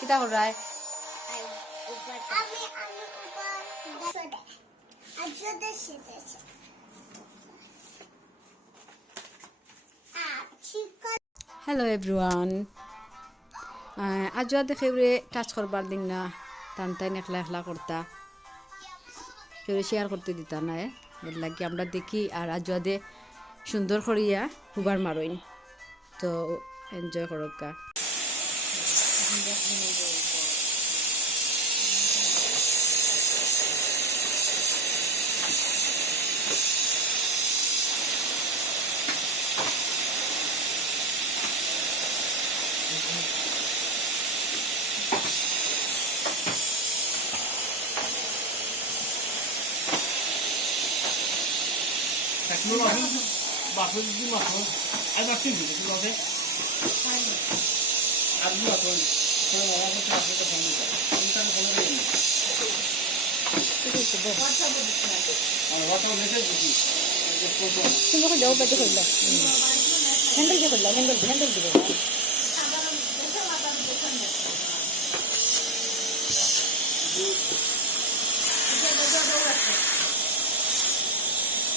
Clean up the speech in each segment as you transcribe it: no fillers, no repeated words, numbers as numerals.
কিতা করায় hello everyone আজ দেখে টাচ করবার দিন না টান টাইন একলা একলা করতা কেউ শেয়ার করতে দিতা না এর লাগে আমরা দেখি আর আজ সুন্দর করিয়া হুবার মারইন তো এনজয় করকা বাসন দি মাখন আর বাসন দি কি বলে আর দি বাসন কোন ওরা তো আসলে তো ফোন দিতে কোনটা ফোন করে নি WhatsApp মেসেজ দিছি তুমি কো যাও বাজে কইলা হ্যান্ডেল দিবে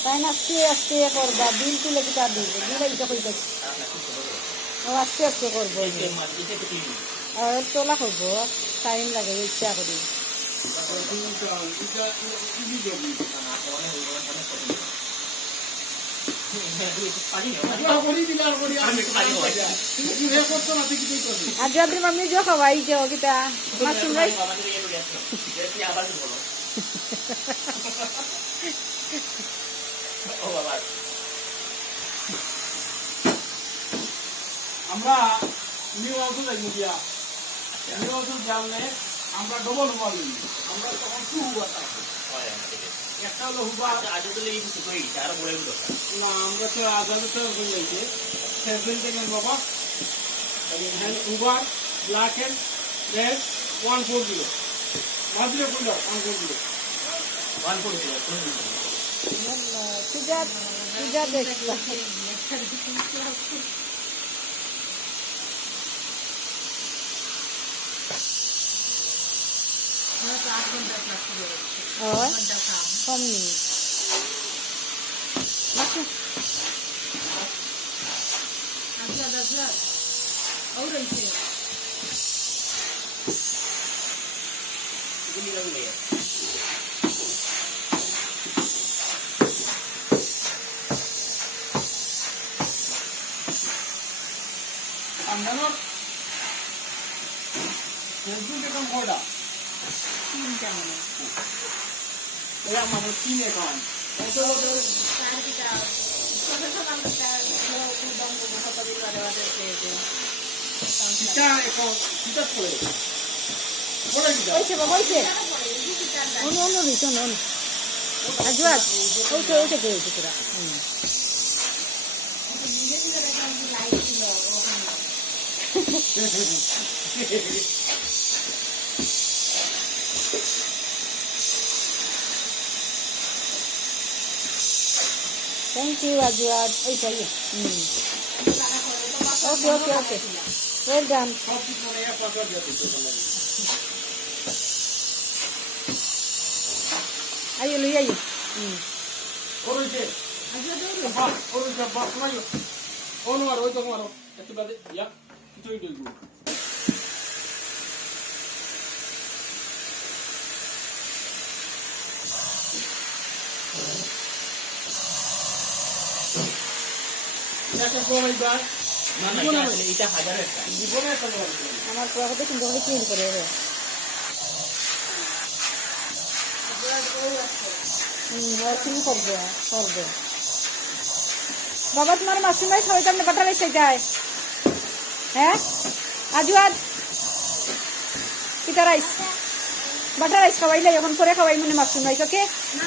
তাই না আস্তে আস্তে করবা বিল তুলে কিতা দিবে দিলে এটা কইতে ও আস্তে আস্তে করবো আর তোলা করবো টাইম লাগে ইচ্ছা করি আর যদি মাম্মি যো খাওয়াই যাও কিতা মাশরুম রাইস আমরা নিউ হাউস যাইবো দিয়া নিউ হাউস জানলে আমরা ডবল হুবা লই আমরা তখন টু হুবা থাকে হয় ঠিক আছে একটা হলো হুবা আজ তো লেগে কিছু কই আর বলে দিও না আমরা তো আজাদ তো হই যাইছে 7 থেকে বাবা এন্ড হুবা ব্ল্যাক এন্ড রেড 140 মাঝে কইলো 140 তুজা দেখলা কম মিনিট আমদানোর ফেসবুক অ্যাকাউন্ট কয়টা তিনটা মানে এরা মানুষ তিন অ্যাকাউন্ট কত বছর চার কিটা কিটা অ্যাকাউন্ট কিটা করে বড় কিটা ওইছে বাবা ওইছে অন্য রিজন আজওয়াজ ওইছে তোরা Thank you, Ajwad. Oh, sorry. Okay. Well done. Ayo, lu ayo. Oruche. Oruche, bak mayo. Onu var, oy tomaro. Etu bade, ya. Itu itu. এটা কোন ভাই না এটা হাজার একটা জীবনে একটা আমার প্রকৃতি সুন্দর করে ক্লিন করে রে আর কি করবে বাবা তোমার মাসিম ভাই খাওয়াই তামনে বাটার রাইস খাইতে হ্যাঁ আজওয়াদ কিতা রাইস বাটার রাইস খাওয়াইলে এখন পরে খাওয়াই মনে মাসিম রাইস ওকে না